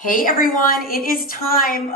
Hey everyone, it is time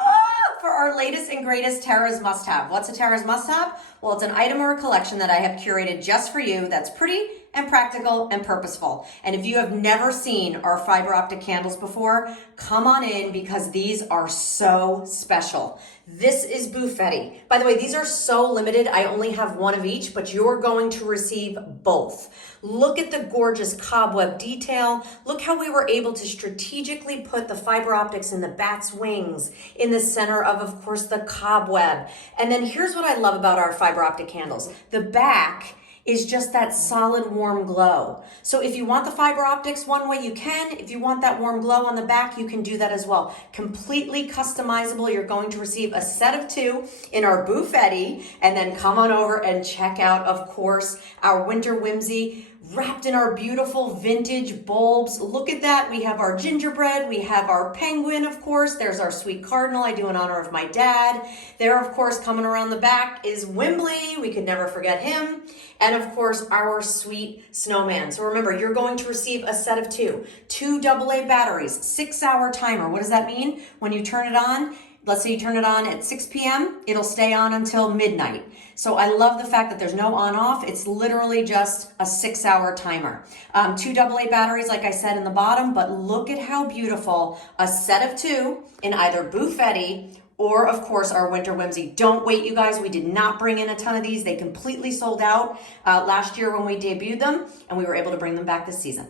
for our latest and greatest Tara's must-have. What's a Tara's must-have? Well, it's an item or a collection that I have curated just for you that's pretty and practical and purposeful. And if you have never seen our fiber optic candles before, come on in because these are so special. This is Buffetti. By the way, these are so limited. I only have one of each, but you're going to receive both. Look at the gorgeous cobweb detail. Look how we were able to strategically put the fiber optics in the bat's wings in the center of course, the cobweb. And then here's what I love about our fiber optic candles. The back is just that solid warm glow. So if you want the fiber optics one way, you can. If you want that warm glow on the back, you can do that as well. Completely customizable. You're going to receive a set of 2 in our Buffetti, and then come on over and check out, of course, our Winter Whimsy wrapped in our beautiful vintage bulbs. Look at that. We have our gingerbread. We have our penguin, of course. There's our sweet cardinal I do in honor of my dad. There, of course, coming around the back is Wimbley. We could never forget him. And of course, our sweet snowman. So remember, you're going to receive a set of 2 AA batteries, 6-hour timer. What does that mean? When you turn it on, let's say you turn it on at 6 p.m., it'll stay on until midnight. So I love the fact that there's no on-off. It's literally just a 6-hour timer. 2 AA batteries, like I said, in the bottom, but look at how beautiful a set of 2 in either Buffetti or, of course, our Winter Whimsy. Don't wait, you guys. We did not bring in a ton of these. They completely sold out last year when we debuted them, and we were able to bring them back this season.